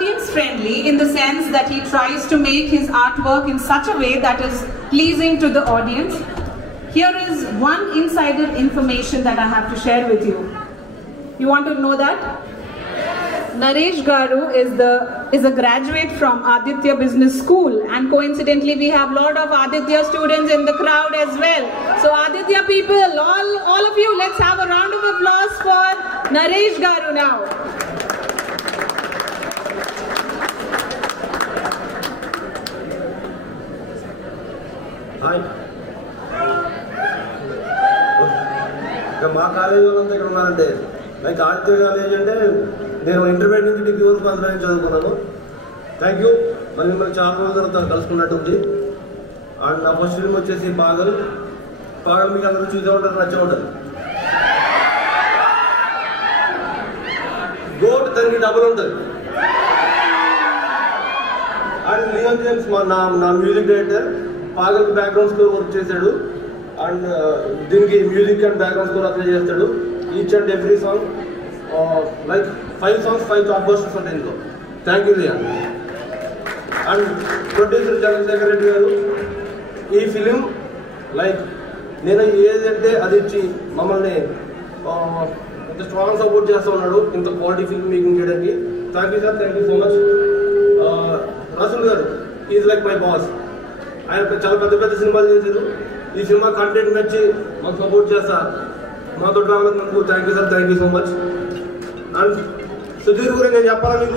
audience friendly in the sense that he tries to make his artwork in such a way that is pleasing to the audience. Here is one insider information that I have to share with you. You want to know that? Naresh Garu is a graduate from Aditya Business School, and coincidentally we have a lot of Aditya students in the crowd as well. So Aditya people, all of you, let's have a round of applause for Naresh Garu now. Hi. మా college వాళ్ళంతా ఇక్కడ ఉన్నారంటే like Aditya college అంటే నేను intermediate నుంచి degree వరకు అందులో చదువుకున్నాను. Thank you. మరి మిమ్మల్ని చాలా రోజుల తర్వాత కలుసుకున్నట్టుంది. అండ్ నా ఫస్ట్ ఫిల్మ్ వచ్చేసి పాగల్ మీకు అందరూ చూసే ఉంటారు, నచ్చే ఉంటుంది. గోట్ దానికి డబుల్ ఉంటుంది. అండ్ లియోన్ జేమ్స్ నా మ్యూజిక్ డైరెక్టర్ పాగల్కి బ్యాక్గ్రౌండ్ స్కోర్ వర్క్ చేశాడు. అండ్ దీనికి music and background score apply చేస్తాడు. Each and every song like 5 songs 5 top busters ఉంటాయి ఇందులో. థ్యాంక్ యూ లియా. అండ్ ప్రొడ్యూసర్ చంద్రశేఖర్ రెడ్డి గారు ఈ ఫిలిం లైక్ నేను ఏదంటే అది ఇచ్చి మమ్మల్ని ఇంత స్ట్రాంగ్ సపోర్ట్ చేస్తూ ఉన్నాడు ఇంత క్వాలిటీ ఫిల్మ్ మేకింగ్ చేయడానికి. Thank you sir, thank you so much. Rasool garu is like my boss. ఆయన చాలా పెద్ద పెద్ద సినిమాలు చేశారు. ఈ సినిమా కంటెంట్ నచ్చి మాకు సపోర్ట్ చేస్తా మాతో రావాలన్నందుకు thank you sir, thank you so much. And Sudheer గురించి నేను చెప్పాలా మీకు?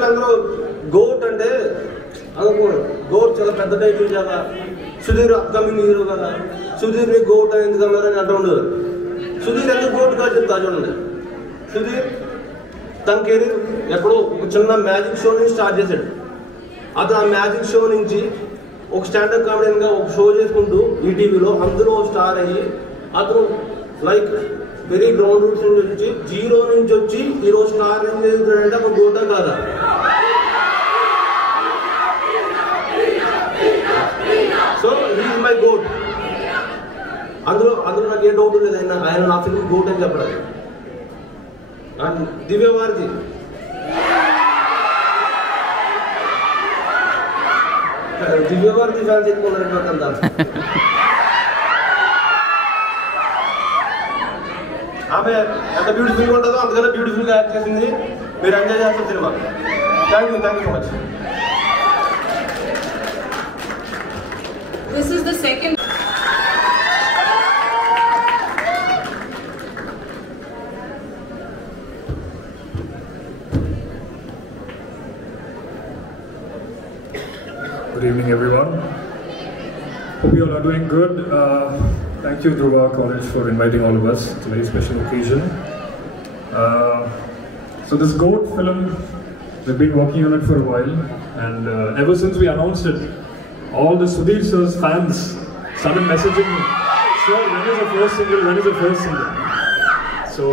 అందరూ గోట్ అంటే అనుకోడు. గోట్ చాలా పెద్ద టైటిల్ కదా, సుధీర్ అప్కమింగ్ హీరో కదా, సుధీర్ని గోట్ అని ఎందుకు అన్నారని అంటూ ఉండదు. సుధీర్ ఎందుకు గోట్ కాదు చెప్తా చూడండి. సుధీర్ తన కెరీర్ ఎక్కడో ఒక చిన్న మ్యాజిక్ షో నుంచి స్టార్ట్ చేశాడు. అతను ఆ మ్యాజిక్ షో నుంచి ఒక స్టాండర్డ్ కామెడీగా ఒక షో చేసుకుంటూ ఈటీవీలో అందులో స్టార్ అయ్యి అతను లైక్ వెరీ గ్రౌండ్ రూట్స్ నుంచి వచ్చి జీరో నుంచి వచ్చి ఈరోజు స్టార్ ఏం చేస్తాడంటే ఒక గోటా కాదా. So he's my goat. అందులో నాకు ఏ డౌట్ లేదు. ఆయన నా ఫిల్మ్ గోట్ అని చెప్పలేదు. అండ్ దివ్యవారిది ఫ్యాన్స్ ఎక్కువ ఉన్నారు. ఆమె ఎంత బ్యూటిఫుల్గా ఉంటుందో అంతకన్నా బ్యూటిఫుల్గా యాక్ట్ చేసింది. మీరు ఎంజాయ్ చేస్తారు cinema. Thank you so much. This is the second. Good evening, everyone. Hope you all are doing good. Thank you, Dhruva College, for inviting all of us. It's a very special occasion. So this GOAT film, we've been working on it for a while, and ever since we announced it, all the Sudhir sir's fans started messaging me, "Sir, when is the first single? When is the first single?" So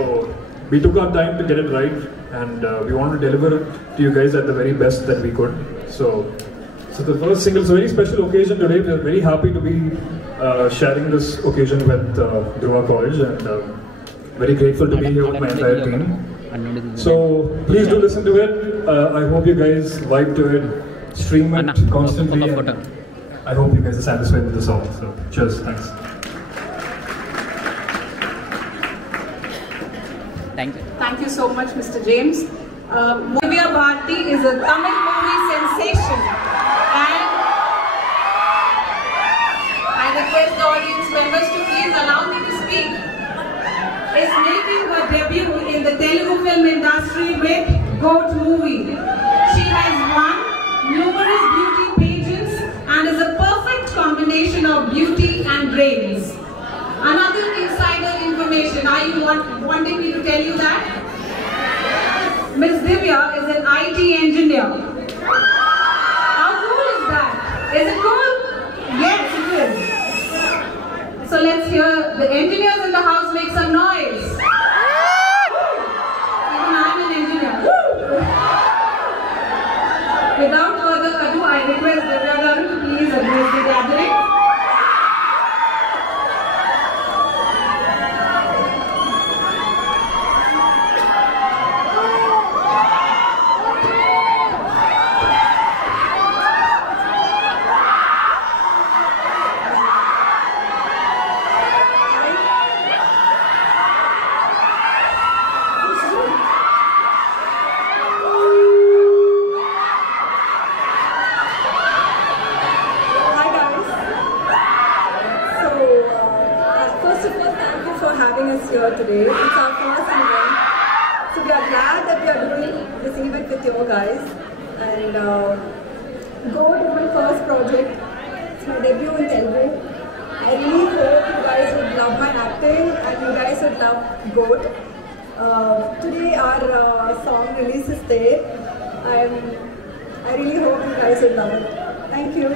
we took our time to get it right, and we wanted to deliver it to you guys at the very best that we could. So the first single, it's a very special occasion today. We are very happy to be sharing this occasion with Dhruva College, and very grateful to be here with my entire team. So please do listen to it. I hope you guys vibe to it, stream it constantly. I hope you guys are satisfied with the song. So cheers, thanks. Thank you. Thank you so much, Mr. James. Divya Bharti is a Tamil movie sensation, and I request the audience members to please allow me to speak. Is making her debut in the Telugu film industry with GOAT movie. She has won numerous beauty pageants and is a perfect combination of beauty and brains. Another insider information. Are you wanting me to tell you that? Ms. Divya is an IT engineer. How cool is that? Is it cool? Yes, it is. So let's hear the engineers in the house make some noise. Even I'm an engineer. Without further ado, I request Divya Garu to please address the gathering. here today. It's our first event. So we are glad that we are doing this event with you guys. And GOAT is my first project. It's my debut in Telugu. I really hope you guys would love my acting and you guys would love GOAT. Today our song release is there. I really hope you guys would love it. Thank you.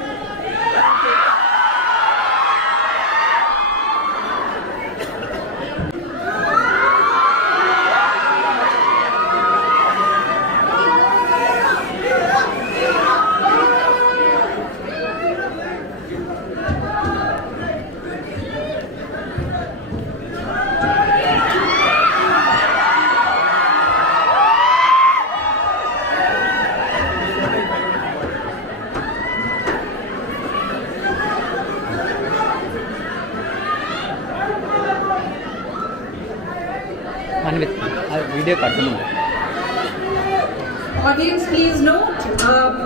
Audience, please note,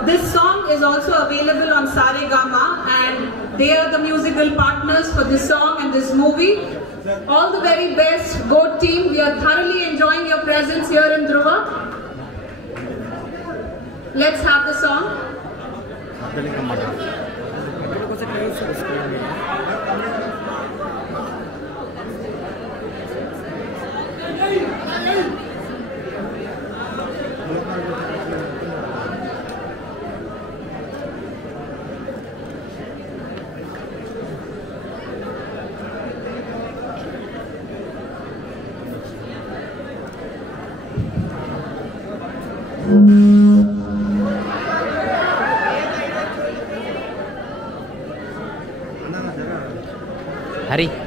this song is also available on Saregama and they are the musical partners for this song and this movie. All the very best, GOAT team. We are thoroughly enjoying your presence here in Dhruva. Let's have the song.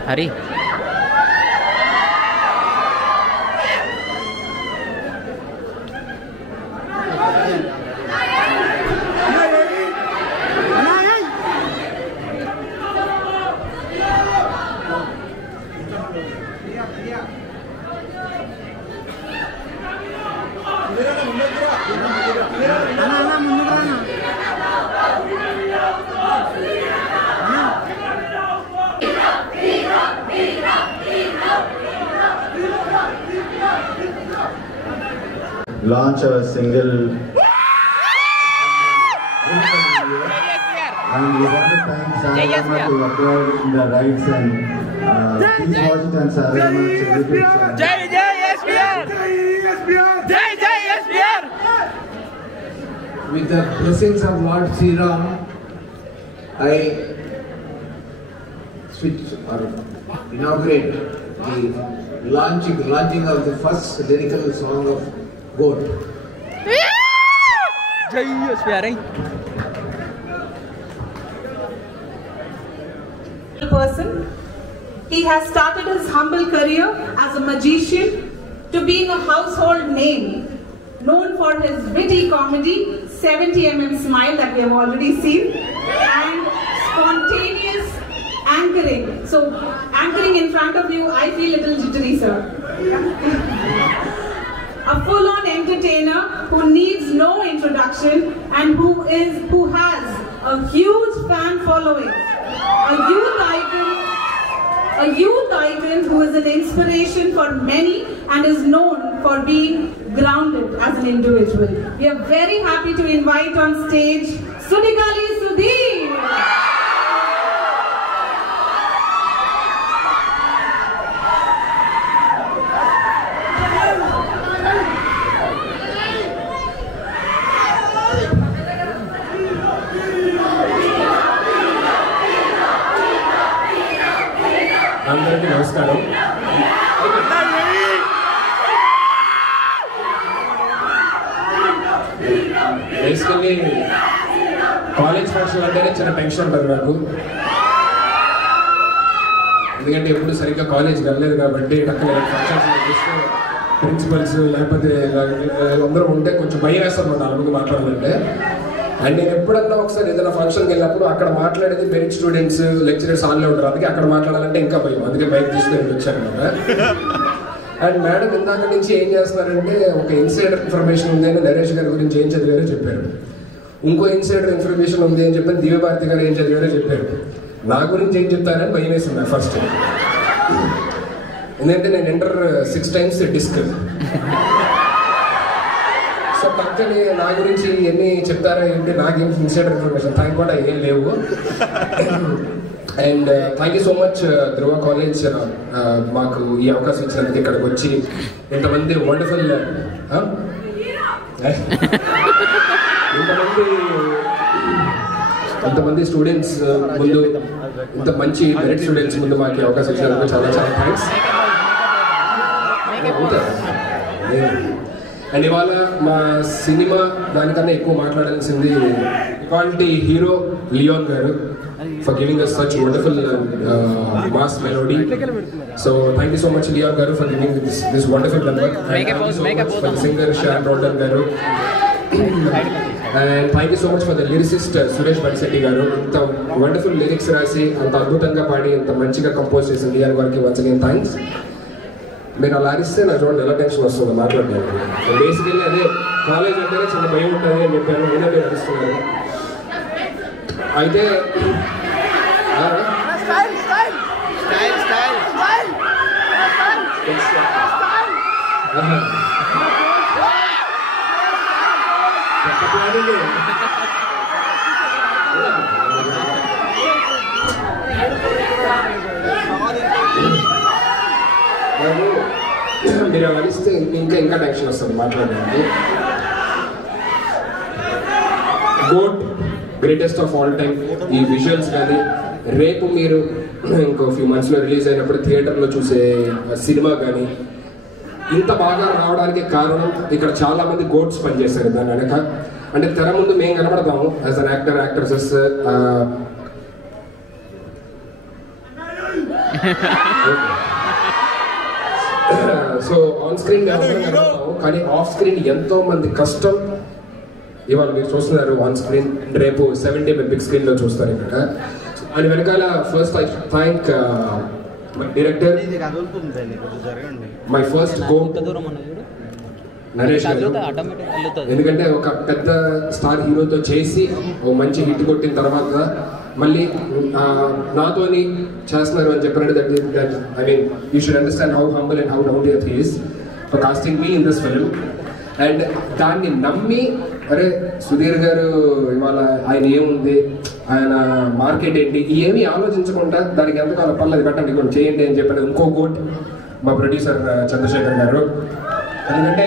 Hari. Launch our single and we want to thank Saregama to acquire the rights and please watch it on Saregama YouTube channel. Jai With the blessings of Lord Sri Ram, I switch or inaugurate the launching of the first lyrical song of GOAT. Person. He has started his humble career as a magician to being a household name, known for his witty comedy, 70mm smile that we have already seen, and spontaneous anchoring. So, anchoring in front of you, I feel a little jittery, sir. A full-on entertainer who needs no introduction and who has a huge fan following. A youth icon who is an inspiration for many and is known for being grounded as an individual. We are very happy to invite on stage Sudigali Sudhir. అందరికీ నమస్కారం. Basically college function అంటేనే చిన్న tension ఉంటుంది నాకు, ఎందుకంటే ఎప్పుడు సరిగ్గా కాలేజ్కి వెళ్ళలేదు కాబట్టి అక్కడ ఫంక్షన్స్ చూస్తే ప్రిన్సిపల్స్ లేకపోతే అందరూ ఉంటే కొంచెం భయం వేస్తారు మన ముందు మాట్లాడాలంటే. అండ్ నేను ఎప్పుడన్నా ఒకసారి ఏదైనా ఫంక్షన్కి వెళ్ళినప్పుడు అక్కడ మాట్లాడేది బెనిట్ స్టూడెంట్స్ లెక్చరర్స్ ఆన్లే ఉంటారు, అందుకే అక్కడ మాట్లాడాలంటే ఇంకా భయం, అందుకే బైక్ తీసుకుని వచ్చాను అనమాట. అండ్ మేడం ఇందాక నుంచి ఏం చేస్తున్నారంటే ఒక ఇన్సైడర్ ఇన్ఫర్మేషన్ ఉంది అని నరేష్ గారి గురించి ఏం చదివారో చెప్పారు, ఇంకో ఇన్సైడర్ ఇన్ఫర్మేషన్ ఉంది అని చెప్పి దివ్యభారతి గారు ఏం చదివారో చెప్పారు, నా గురించి ఏం చెప్తారని భయం వేసింది ఫస్ట్. ఎందుకంటే నేను ఇంటర్ 6 times డిస్క్. సో పక్కనే నా గురించి ఎన్ని చెప్తారా ఏంటి, నాకేం ఇన్సైడర్ ఇన్ఫర్మేషన్ థ్యాంక్ కూడా ఏం లేవు. And thank you so much Dhruva college మాకు ఈ అవకాశం ఇచ్చినందుకు, ఇక్కడికి వచ్చి ఇంతమంది వండర్ఫుల్ ఇంతమంది స్టూడెంట్స్ ముందు, ఇంత మంచి మెరిట్ స్టూడెంట్స్ ముందు మాకు అవకాశం ఇచ్చినందుకు చాలా చాలా థ్యాంక్స్. అండ్ ఇవాళ మా సినిమా దానికన్నా ఎక్కువ మాట్లాడాల్సింది క్వాలిటీ హీరో లియోన్ గారు for giving us such wonderful mass melody. So thank you so much Leon garu for giving this wonderful number. Make a pose for the singer Sharon Roden garu. And thank you so much for the lyricist Suresh Bansetti garu. Inta wonderful lyrics rasi anta adbhutanga paadi anta manchiga compose chesi Leon gariki once again thanks. మీరు అలా అరిస్తే నా చూడండి ఎలా tension వస్తుంది మాట్లాడడానికి. Basically అదే college అంటేనే చిన్న భయం ఉంటుంది అని చెప్పాను, అయినా మీరు అరుస్తున్నారు. అయితే మీరు అడిస్తే ఇంకా టెన్షన్ వస్తుంది మాట్లాడడానికి. Goat greatest of all time. ఈ విజువల్స్ కానీ రేపు మీరు ఇంకో ఫ్యూ మంత్స్లో రిలీజ్ అయినప్పుడు థియేటర్లో చూసే సినిమా కానీ ఇంత బాగా రావడానికి కారణం ఇక్కడ చాలా మంది గోట్స్ పనిచేశారు దాని వెనక. అంటే తెర ముందు మేము కనబడతాము as an actor, actresses. So on screen కనబడతాము, కానీ ఆఫ్ స్క్రీన్ ఎంతో మంది కష్టం ఇవాళ మీరు చూస్తున్నారు. ఆన్ స్క్రీన్ రేపు 70 బిగ్ స్క్రీన్ లో చూస్తారు ఇక్కడ. అని వెనకాల first I thank my director, my first go Naresh గారు. ఎందుకంటే ఒక పెద్ద స్టార్ హీరోతో చేసి ఓ మంచి హిట్ కొట్టిన తర్వాత మళ్ళీ నాతోని చేస్తున్నారు అని చెప్పినట్టు that I mean you should understand how humble and how down to earth he is for casting me in this film. And దాన్ని నమ్మి అరే సుధీర్ గారు ఇవాళ ఆయన ఏముంది, ఆయన మార్కెట్ ఏంటి, ఏమీ ఆలోచించకుండా దానికి ఎంతకాలం పర్లేదు పెట్టండి కూడా చేయండి అని చెప్పిన ఇంకో కోట్ మా ప్రొడ్యూసర్ చంద్రశేఖర్ గారు. ఎందుకంటే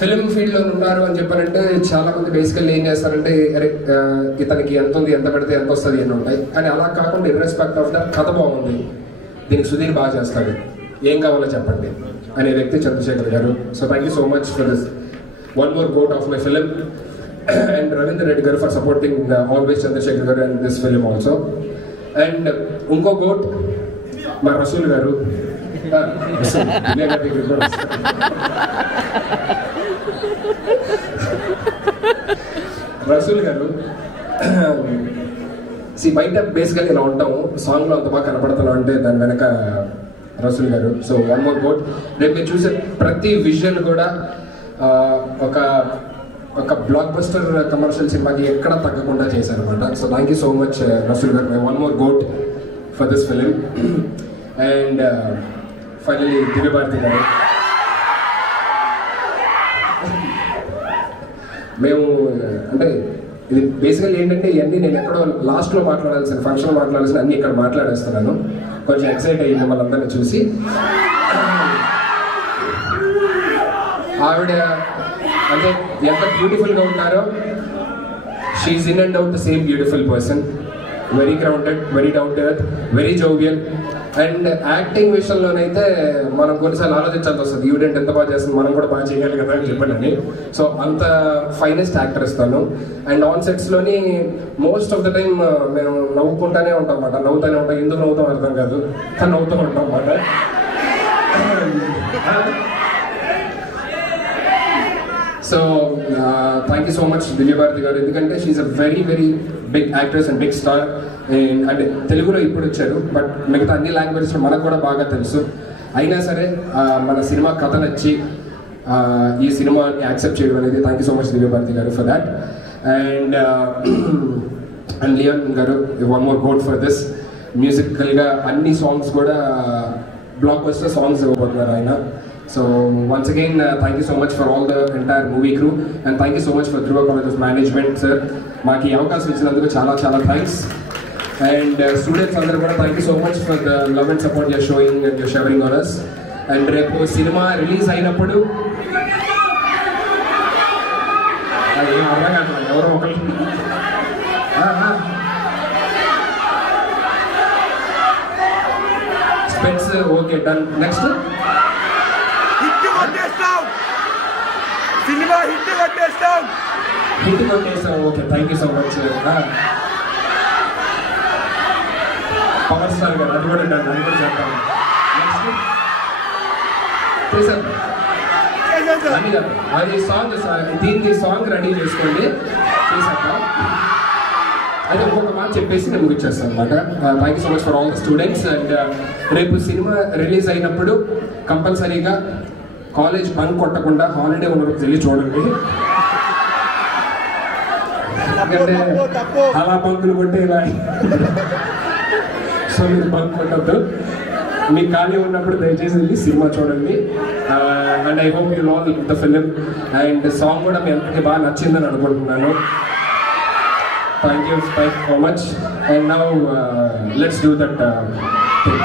ఫిల్మ్ ఫీల్డ్లో ఉన్నారు అని చెప్పారంటే చాలా మంది బేసికల్లీ ఏం చేస్తారంటే అరే ఇతనికి ఎంత ఉంది, ఎంత పెడితే ఎంత వస్తుంది అని ఉంటాయి. కానీ అలా కాకుండా ఇర్రెస్పెక్ట్ ఆఫ్ దట్ కథ బాగుంది, దీనికి సుధీర్ బాగా చేస్తాడు, ఏం కావాలో చెప్పండి అనే వ్యక్తి చంద్రశేఖర్ గారు. So thank you so much for this one more quote of my film and Ravindra Reddy garu for supporting always Chandrasekhar garu and this film also. And unko quote ma Rasool garu Rasool garu see బయట basically ఇలా ఉంటాము, సాంగ్లో అంత బాగా కనపడతాను అంటే దాని వెనక రసూల్ గారు. సో వన్ మోర్ కోట్, రేపు మీరు చూసే ప్రతి విజువల్ కూడా ఒక బ్లాక్ బస్టర్ కమర్షియల్ సినిమాకి ఎక్కడ తగ్గకుండా చేశారు అనమాట. So thank you so much Rasool garu. My one more goat for this film. And finally Divyabharathi garu. మేము అంటే ఇది బేసికల్లీ ఏంటంటే ఇవన్నీ నేను ఎక్కడో లాస్ట్లో మాట్లాడాల్సిన, ఫంక్షన్లో మాట్లాడాల్సిన అన్నీ ఇక్కడ మాట్లాడేస్తున్నాను. కొంచెం ఎక్సైట్ అయ్యి మిమ్మల్ని అందరినీ చూసి. ఆవిడ అంటే ఎంత బ్యూటిఫుల్గా ఉంటారో, she's in and out the same beautiful person. Very grounded, very down to earth, very jovial. And acting విషయంలోనైతే మనం కొన్నిసార్లు ఆలోచించాల్సి వస్తుంది, ఈవిడెంట్ ఎంత బాగా చేస్తుంది, మనం కూడా బాగా చేయాలి కదా అని చెప్పండి. సో అంత ఫైనెస్ట్ యాక్టర్ ఇస్తాను. అండ్ ఆన్ సెట్స్లోని మోస్ట్ ఆఫ్ ద టైం మేము నవ్వుకుంటానే ఉంటాం అన్నమాట. నవ్వుతూనే ఉంటాం, ఎందుకు నవ్వుతాం అర్థం కాదు, కానీ నవ్వుతూ ఉంటాం అన్నమాట. So thank you so much Divyabharathi garu. ఎందుకంటే she's a very very big actress and big star. అంటే తెలుగులో ఇప్పుడు వచ్చారు, బట్ మిగతా అన్ని లాంగ్వేజెస్లో మనకు కూడా బాగా తెలుసు. అయినా సరే మన సినిమా కథ నచ్చి ఈ సినిమాని యాక్సెప్ట్ చేయడం అనేది thank you so much Divyabharathi garu for that. And Leon garu, one more goat for this. మ్యూజికల్గా అన్ని సాంగ్స్ కూడా blockbuster songs ఇవ్వబోతున్నారు ఆయన. So once again, thank you so much for all the entire movie crew and thank you so much for Dhruva College's management, sir. మాకు ఈ అవకాశం ఇచ్చినందుకు చాలా చాలా థ్యాంక్స్. And students అందరూ కూడా thank you so much for the love and support you're showing and you're showering on us. And రేపు సినిమా రిలీజ్ అయినప్పుడు ఏం అర్థం కాదు ఎవరో ఒకరు స్పెట్స్ ఓకే డన్. నెక్స్ట్ సినిమా హిట్ కొట్టేస్తాం okay thank you so much. Power star garu అది కూడా డన్, అది కూడా చేద్దాం. నెక్స్ట్ చేశారు అది సాంగ్, దీనికి సాంగ్ రెడీ చేసుకోండి చేశాక అయితే ఒక్కొక్క మాట చెప్పేసి నేను ముగిచ్చేస్తాను అనమాట. Thank you so much for all the students. And రేపు సినిమా రిలీజ్ అయినప్పుడు కంపల్సరీగా కాలేజ్ బంక్ కొట్టకుండా హాలిడే ఉన్న రోజు వెళ్ళి చూడండి. ఎందుకంటే అలా బంకులు కొట్టే ఇలా సో మీరు బంక్ కొట్టద్దు. మీకు ఖాళీ ఉన్నప్పుడు దయచేసి వెళ్ళి సినిమా చూడండి. And I hope you all the film. And song కూడా మీ అందరికీ బాగా నచ్చిందని అనుకుంటున్నాను. Thank you so much. And now let's do that thing.